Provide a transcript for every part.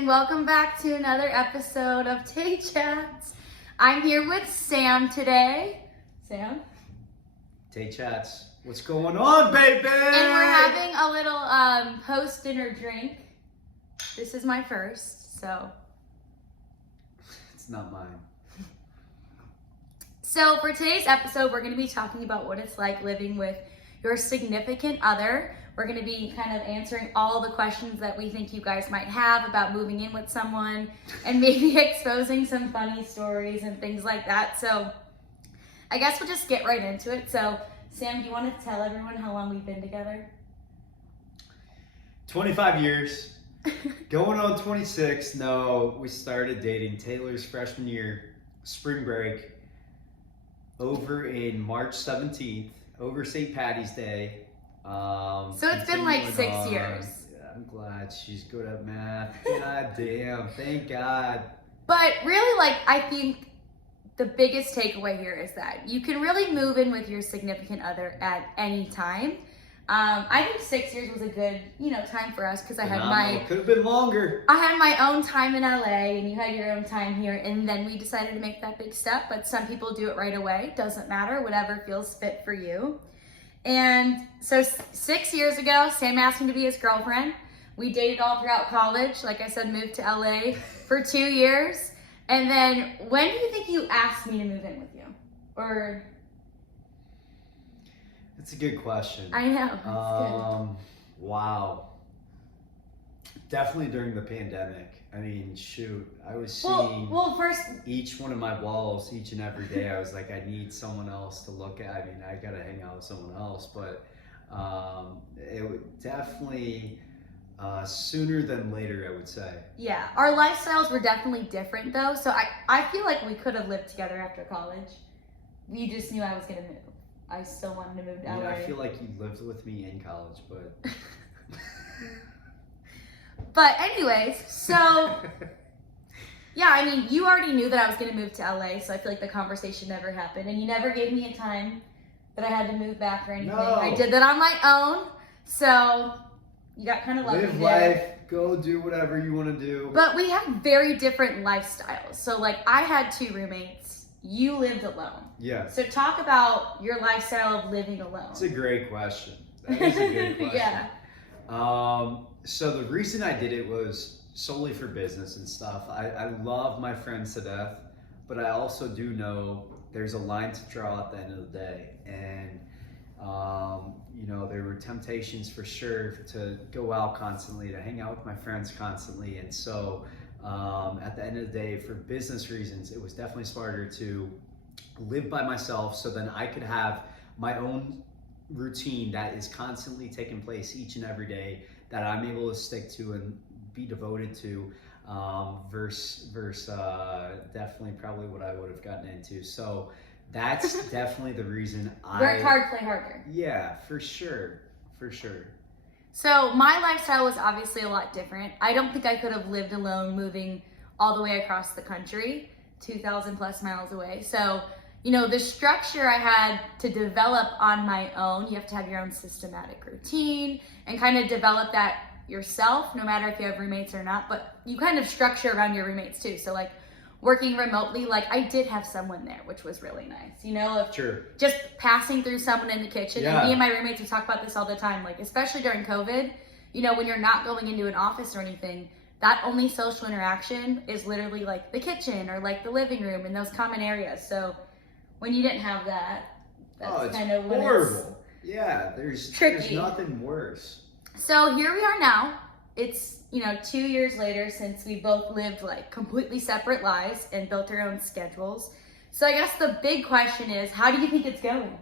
and welcome back to another episode of TayChats. I'm here with Sam today. Sam? TayChats, what's going on, baby? And we're having a little post-dinner drink. This is my first, so. It's not mine. So for today's episode, we're going to be talking about what it's like living with your significant other. We're going to be kind of answering all the questions that we think you guys might have about moving in with someone and maybe exposing some funny stories and things like that. So I guess we'll just get right into it. So Sam, do you want to tell everyone how long we've been together? 25 years. Going on 26. No, we started dating Taylor's freshman year, spring break, over in March 17th, over St. Patty's Day. So it's been like 6 years. Yeah, I'm glad she's good at math. God damn, thank God. But really, like, I think the biggest takeaway here is that you can really move in with your significant other at any time. I think 6 years was a good, time for us because I had could have been longer. I had my own time in LA and you had your own time here, and then we decided to make that big step. But some people do it right away. Doesn't matter, whatever feels fit for you. And so 6 years ago, Sam asked me to be his girlfriend. We dated all throughout college. Like I said, moved to LA for 2 years. And then when do you think you asked me to move in with you? Or... That's a good question. I know. Wow. Definitely during the pandemic. I mean, shoot, I was seeing first each one of my walls each and every day. I was like, I need someone else to look at. I mean, I gotta hang out with someone else, but it would definitely sooner than later, I would say. Yeah, our lifestyles were definitely different though. So I feel like we could have lived together after college. You just knew I was gonna move. I still wanted to move to LA. I feel like you lived with me in college, but. But anyways, so yeah, I mean, you already knew that I was going to move to LA, so I feel like the conversation never happened, and you never gave me a time that I had to move back or anything. No. I did that on my own, so you got kind of lucky. Live life, go do whatever you want to do. But we have very different lifestyles. So like I had 2 roommates, you lived alone. Yeah. So talk about your lifestyle of living alone. That's a great question. That is a good question. Yeah. So the reason I did it was solely for business and stuff. I love my friends to death, but I also do know there's a line to draw at the end of the day. And, there were temptations for sure to go out constantly, to hang out with my friends constantly. And so at the end of the day, for business reasons, it was definitely smarter to live by myself so then I could have my own routine that is constantly taking place each and every day that I'm able to stick to and be devoted to, versus definitely probably what I would have gotten into. So that's definitely the reason Work hard, play harder. Yeah, for sure. So my lifestyle was obviously a lot different. I don't think I could have lived alone moving all the way across the country, 2,000 plus miles away. So, the structure I had to develop on my own, you have to have your own systematic routine and kind of develop that yourself, no matter if you have roommates or not, but you kind of structure around your roommates too. So like working remotely, like I did have someone there, which was really nice, Sure. Just passing through someone in the kitchen. Yeah. And me and my roommates would talk about this all the time, like especially during COVID, when you're not going into an office or anything, that only social interaction is literally like the kitchen or like the living room and those common areas. So when you didn't have that, that's kind of horrible. Yeah, there's nothing worse. So here we are now. It's 2 years later since we both lived like completely separate lives and built our own schedules. So I guess the big question is, how do you think it's going?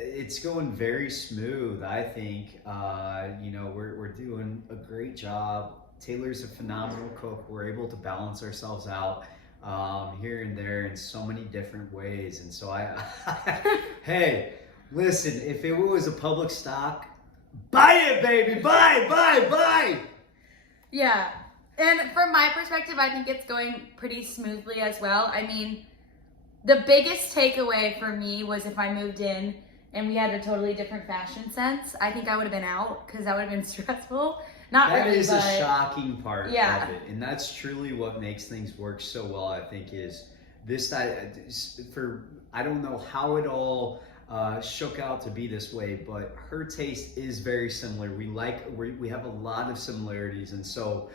It's going very smooth, I think. We're doing a great job. Taylor's a phenomenal cook. We're able to balance ourselves out here and there in so many different ways. And so hey, listen, if it was a public stock, buy it, baby, buy. Yeah. And from my perspective, I think it's going pretty smoothly as well. I mean, the biggest takeaway for me was if I moved in and we had a totally different fashion sense, I think I would have been out because that would have been stressful. Not That really, is but a shocking part yeah. of it, and that's truly what makes things work so well. I think is this that for I don't know how it all shook out to be this way, but her taste is very similar. We have a lot of similarities, and so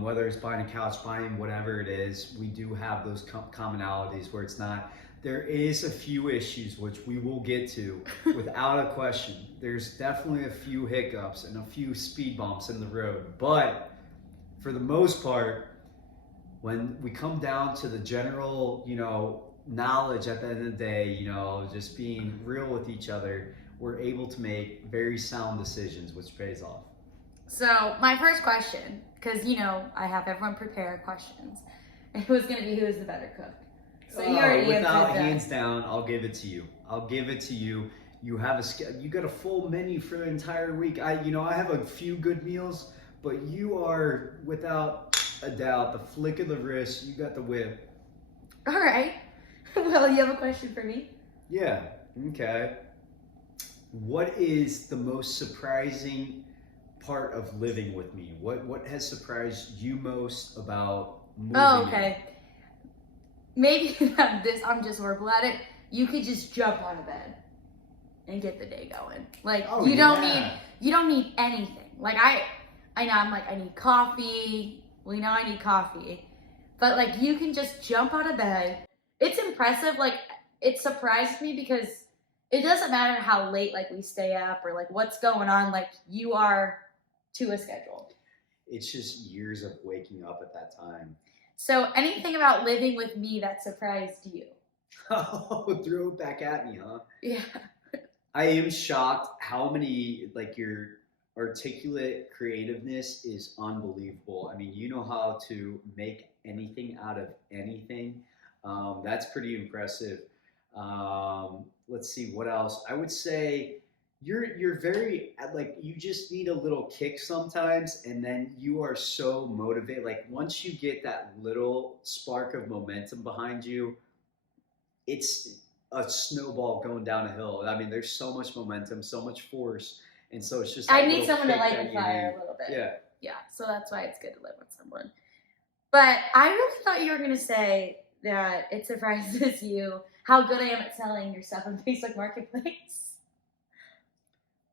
whether it's buying a couch, buying whatever it is, we do have those commonalities where it's not. There is a few issues which we will get to without a question. There's definitely a few hiccups and a few speed bumps in the road, but for the most part, when we come down to the general, knowledge at the end of the day, just being real with each other, we're able to make very sound decisions, which pays off. So my first question, because I have everyone prepare questions, it was gonna be who is the better cook. So you already Without answered that. hands down, I'll give it to you. I'll give it to you. You have you got a full menu for the entire week. I have a few good meals, but you are without a doubt the flick of the wrist. You got the whip. All right. Well, you have a question for me? Yeah. Okay. What is the most surprising part of living with me? What has surprised you most about moving? Oh, okay. Maybe I'm just horrible at it. You could just jump on a bed and get the day going. Like you don't need anything. Like I know I'm like I need coffee. We know I need coffee. But like you can just jump out of bed. It's impressive. Like it surprised me because it doesn't matter how late like we stay up or like what's going on. Like you are to a schedule. It's just years of waking up at that time. So anything about living with me that surprised you? Oh, throw it back at me, huh? Yeah. I am shocked how many, like, your articulate creativeness is unbelievable. I mean, you know how to make anything out of anything. That's pretty impressive. Let's see what else. I would say you're very like you just need a little kick sometimes, and then you are so motivated. Like once you get that little spark of momentum behind you, it's a snowball going down a hill. I mean, there's so much momentum, so much force, and so it's just. I need someone to light the fire a little bit. Yeah. Yeah. So that's why it's good to live with someone. But I really thought you were gonna say that it surprises you how good I am at selling your stuff on Facebook Marketplace.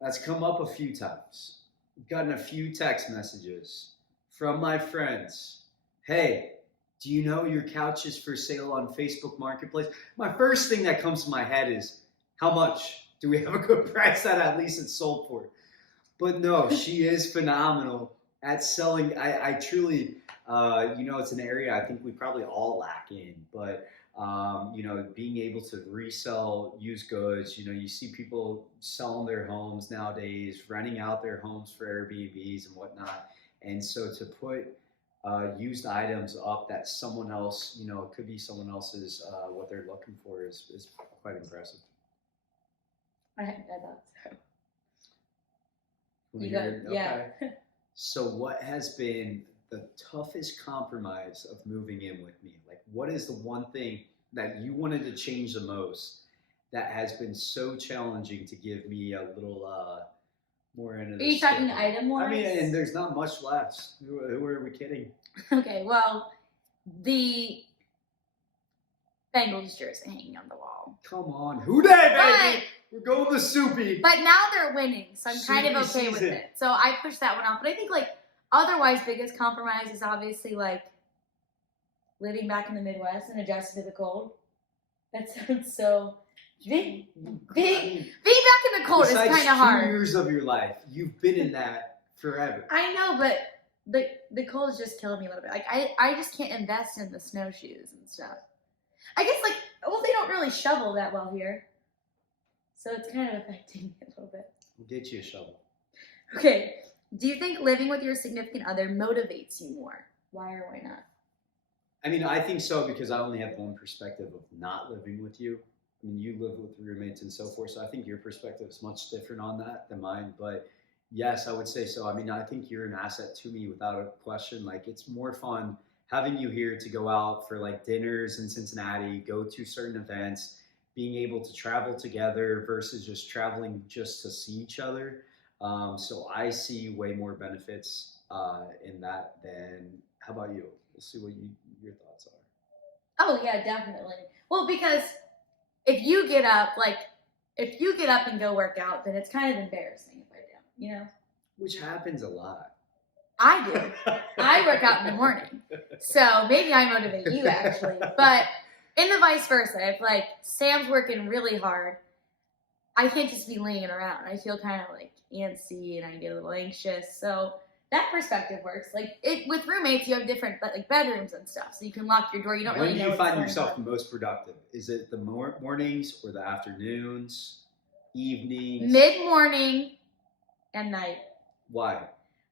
That's come up a few times. I've gotten a few text messages from my friends. Hey, do you know your couch is for sale on Facebook Marketplace? My first thing that comes to my head is, how much? Do we have a good price that at least it's sold for? But no, she is phenomenal at selling. I truly, it's an area I think we probably all lack in. But, being able to resell used goods, you see people selling their homes nowadays, renting out their homes for Airbnbs and whatnot. And so to put used items up that someone else, it could be someone else's, what they're looking for is quite impressive. I thought so. You good? Okay. Yeah. So what has been the toughest compromise of moving in with me? Like what is the one thing that you wanted to change the most that has been so challenging to give me a little more into this? Are you talking item-wise? I mean, and there's not much left. Who are we kidding? Okay, well, the Bengals jersey hanging on the wall. Come on, who dat, baby? We're going the soupy. But now they're winning, so I'm kind of okay with season. it. So I pushed that one off. But I think, like, otherwise, biggest compromise is obviously, like, living back in the Midwest and adjusting to the cold. That sounds so... Being back in the cold is kind of hard. 2 years of your life, you've been in that forever. I know, but the cold is just killing me a little bit. Like, I just can't invest in the snowshoes and stuff. I guess, like, well, they don't really shovel that well here. So it's kind of affecting me a little bit. We'll get you a shovel. Okay. Do you think living with your significant other motivates you more? Why or why not? I mean, I think so because I only have one perspective of not living with you. I mean, you live with roommates and so forth, so I think your perspective is much different on that than mine. But yes, I would say so. I mean, I think you're an asset to me without a question. Like, it's more fun having you here to go out for like dinners in Cincinnati, go to certain events, being able to travel together versus just traveling just to see each other. So I see way more benefits in that than. How about you? We'll see what your thoughts are. Oh yeah, definitely. Well, because if you get up, like if you get up and go work out, then it's kind of embarrassing if I don't, you know? Which happens a lot. I do. I work out in the morning. So maybe I motivate you actually. But in the vice versa, if like Sam's working really hard, I can't just be laying around. I feel kind of like antsy and I get a little anxious. So that perspective works. Like it with roommates, you have different like bedrooms and stuff, so you can lock your door. You don't When really do know you what's find going yourself on. the most productive? Is it the mornings or the afternoons, evenings? Mid morning and night. Why?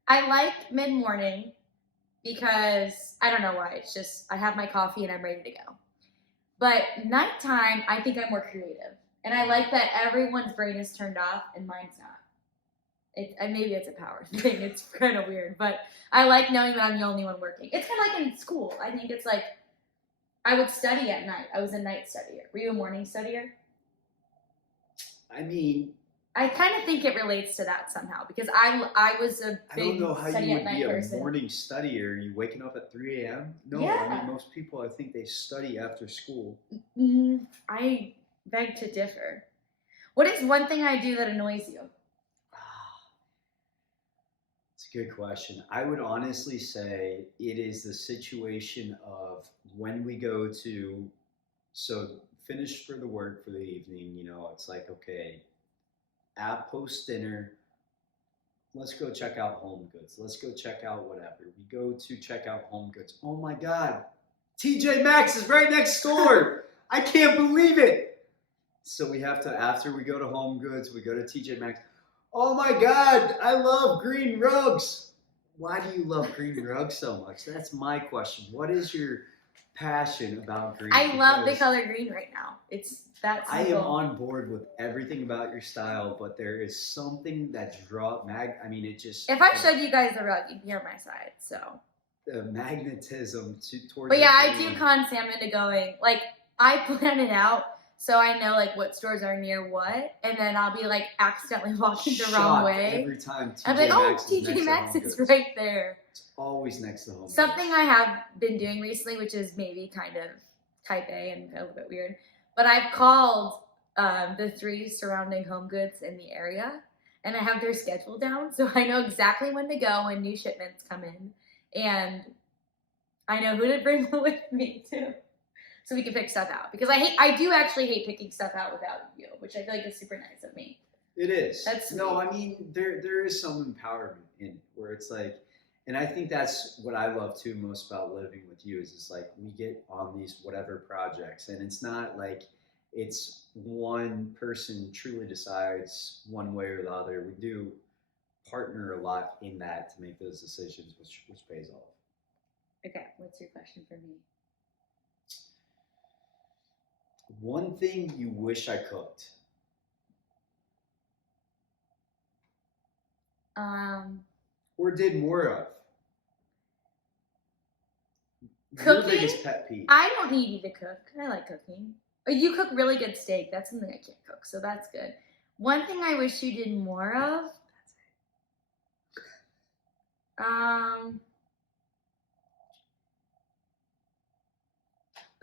I like mid morning because I don't know why. It's just I have my coffee and I'm ready to go. But nighttime, I think I'm more creative, and I like that everyone's brain is turned off and mine's not. And maybe it's a power thing. It's kind of weird, but I like knowing that I'm the only one working. It's kind of like in school. I think it's like I would study at night. I was a night studier. Were you a morning studier? I mean, I kind of think it relates to that somehow because I was a I big don't know how study you at would be night a person. morning studier. You waking up at 3 a.m.? No, Yeah. I mean, most people, I think they study after school. I beg to differ. What is one thing I do that annoys you? It's a good question. I would honestly say it is the situation of when we go to, so finish for the work for the evening, it's like, okay, at post dinner, let's go check out Home Goods. Let's go check out whatever. We go to check out Home Goods. Oh my God, TJ Maxx is right next door. I can't believe it. So we have to, after we go to Home Goods, we go to TJ Maxx. Oh my God, I love green rugs. Why do you love green rugs so much? That's my question. What is your passion about green? I love the color green right now. It's that simple. I am on board with everything about your style, but there is something that it just. If I showed you guys the rug, you'd be on my side. So. The magnetism towards. But yeah, I do con Sam into going. Like I plan it out, so I know like what stores are near what, and then I'll be like accidentally walking the wrong way every time. I'm like, oh, TJ Maxx is right there. It's always next to Home Something Goods. I have been doing recently, which is maybe kind of type A and a little bit weird, but I've called the 3 surrounding Home Goods in the area, and I have their schedule down, so I know exactly when to go when new shipments come in, and I know who to bring with me too, so we can pick stuff out. Because I do actually hate picking stuff out without you, which I feel like is super nice of me. It is. That's no, I mean there is some empowerment in it where it's like, and I think that's what I love too most about living with you is it's like we get on these whatever projects, and it's not like it's one person truly decides one way or the other. We do partner a lot in that to make those decisions, which pays off. Okay, what's your question for me? One thing you wish I cooked. Or did more of. Cooking? Your biggest pet peeve. I don't need you to cook. I like cooking. You cook really good steak. That's something I can't cook, so that's good. One thing I wish you did more of.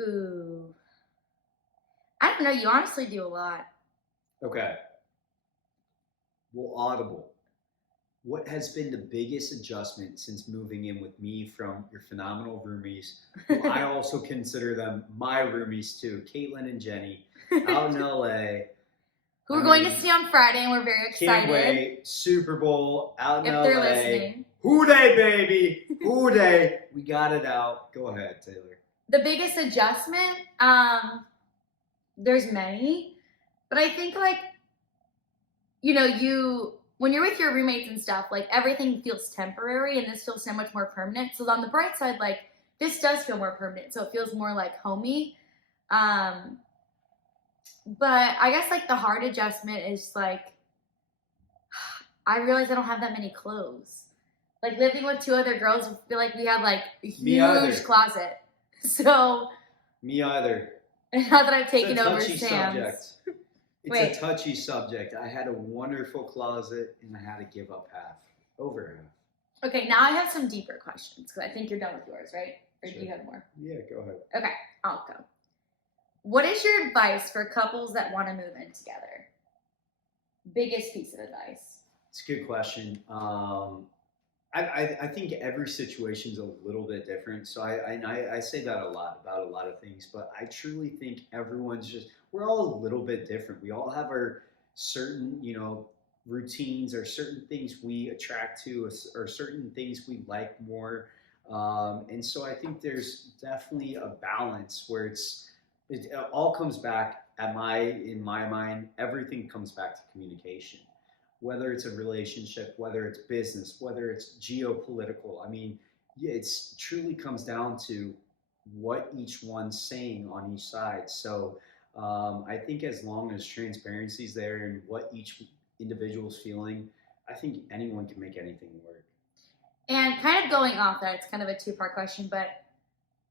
Ooh. I don't know. You honestly do a lot. Okay. Well, Audible. What has been the biggest adjustment since moving in with me from your phenomenal roomies? Who I also consider them my roomies too, Caitlin and Jenny, out in LA. Who we're going to see on Friday, and we're very excited. Can't wait. Super Bowl out in LA. If they're listening. Who dey, baby? Who dey? We got it out. Go ahead, Taylor. The biggest adjustment, there's many, but I think like, when you're with your roommates and stuff, like everything feels temporary and this feels so much more permanent. So on the bright side, like this does feel more permanent. So it feels more like homey. But I guess like the hard adjustment is like, I realize I don't have that many clothes. Like living with 2 other girls, I feel like we have like a huge closet. So. Me either. And now that I've taken it's a over touchy Sam's. Subject. It's Wait, a touchy subject. I had a wonderful closet and I had to give up half, over half. okay, now I have some deeper questions because I think you're done with yours, right? Or do Sure. you have more? Yeah, go ahead. Okay, I'll go. What is your advice for couples that want to move in together? Biggest piece of advice. It's a good question. I think every situation is a little bit different. So I say that a lot about a lot of things, but I truly think we're all a little bit different. We all have our certain, routines or certain things we attract to or certain things we like more. And so I think there's definitely a balance where it all comes back in my mind, everything comes back to communication, whether it's a relationship, whether it's business, whether it's geopolitical. I mean, yeah, it's truly comes down to what each one's saying on each side. So I think as long as transparency is there and what each individual's feeling, I think anyone can make anything work. And kind of going off that, it's kind of a two-part question, but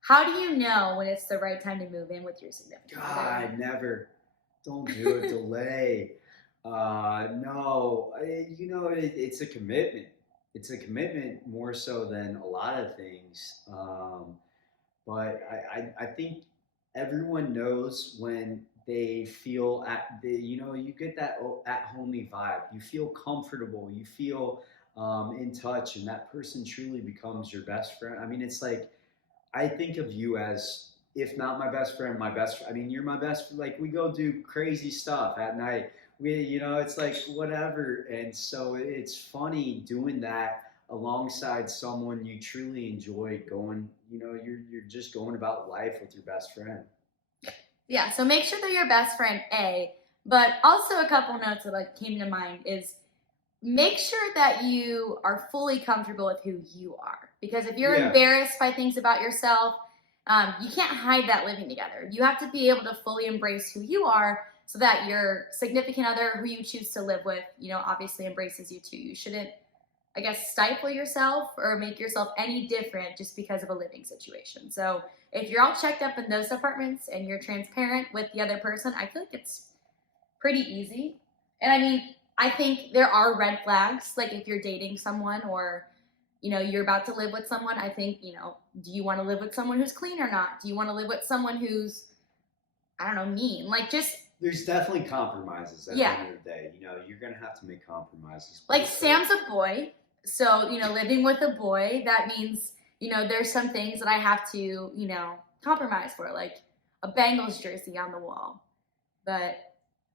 how do you know when it's the right time to move in with your significant other? God, never. Don't do it. Delay. No, it's a commitment. It's a commitment more so than a lot of things. But I think everyone knows when they feel you get that at homey vibe. You feel comfortable. You feel in touch, and that person truly becomes your best friend. I mean, it's like I think of you as, if not my best friend, my best. I mean, you're my best. Like we go do crazy stuff at night. It's like whatever. And so it's funny doing that alongside someone you truly enjoy going. You're just going about life with your best friend. Yeah, so make sure they're your best friend, A. But also a couple notes that came to mind is make sure that you are fully comfortable with who you are. Because if you're embarrassed by things about yourself, you can't hide that living together. You have to be able to fully embrace who you are so that your significant other, who you choose to live with, obviously embraces you too. You shouldn't, I guess, stifle yourself or make yourself any different just because of a living situation. So if you're all checked up in those departments and you're transparent with the other person, I feel like it's pretty easy. And I mean, I think there are red flags, like if you're dating someone or, you're about to live with someone. I think, do you want to live with someone who's clean or not? Do you want to live with someone who's, I don't know, mean? Like just... There's definitely compromises at the end of the day. You're going to have to make compromises. Like Sam's a boy. So, living with a boy, that means, there's some things that I have to, compromise for, like a Bengals jersey on the wall. But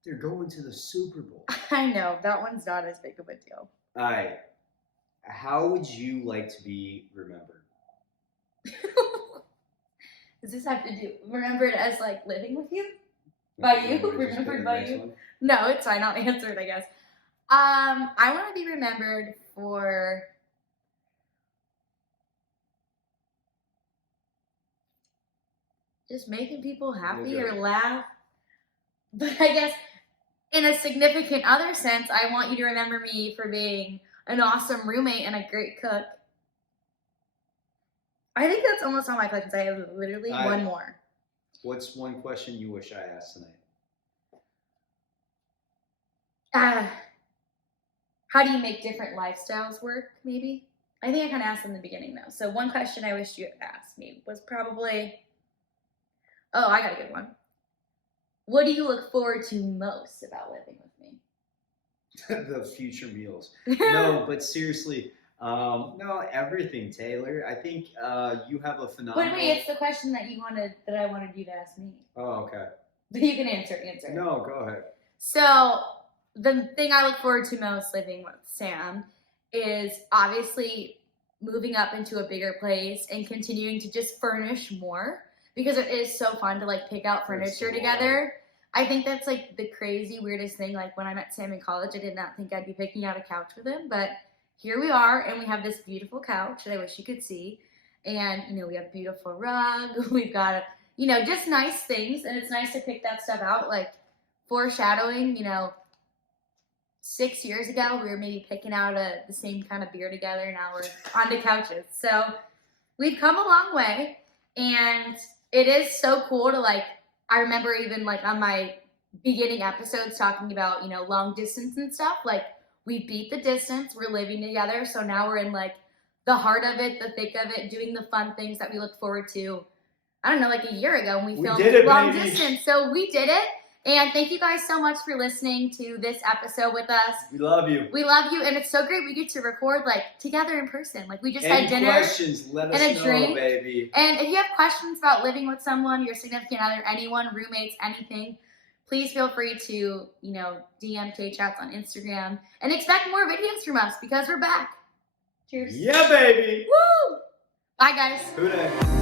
they're going to the Super Bowl. I know, that one's not as big of a deal. All right. How would you like to be remembered? Does this have to do remembered as like living with you? By you? Remembered by you? One? No, it's fine. I'll answer it, I guess. I want to be remembered for just making people happy or laugh. But I guess in a significant other sense, I want you to remember me for being an awesome roommate and a great cook. I think that's almost all my questions. I have literally one more. What's one question you wish I asked tonight? How do you make different lifestyles work, maybe? I think I kind of asked in the beginning, though. So one question I wish you had asked me was probably... Oh, I got a good one. What do you look forward to most about living with me? The future meals. No, but seriously, no, everything, Taylor. I think you have a phenomenal... But wait, it's the question that I wanted you to ask me. Oh, okay. But you can answer. No, go ahead. So the thing I look forward to most living with Sam is obviously moving up into a bigger place and continuing to just furnish more, because it is so fun to pick out furniture together. I think that's the crazy weirdest thing. Like when I met Sam in college, I did not think I'd be picking out a couch with him, but here we are, and we have this beautiful couch that I wish you could see. And, we have a beautiful rug. We've got, just nice things, and it's nice to pick that stuff out. Like foreshadowing, 6 years ago, we were maybe picking out the same kind of beer together. Now we're onto couches. So we've come a long way, and it is so cool to I remember even on my beginning episodes talking about, you know, long distance and stuff. Like, we beat the distance, we're living together. So now we're in like the heart of it, the thick of it, doing the fun things that we look forward to. I don't know, like a year ago when we filmed did it, long baby. distance. So we did it. And thank you guys so much for listening to this episode with us. We love you. We love you, and it's so great we get to record like together in person. Like, we just Any had dinner questions, let us and a know, drink. baby. And if you have questions about living with someone, your significant other, anyone, roommates, anything, please feel free to, you know, DM TayChats on Instagram and expect more videos from us because we're back. Cheers. Yeah, baby. Woo! Bye, guys. Who dat?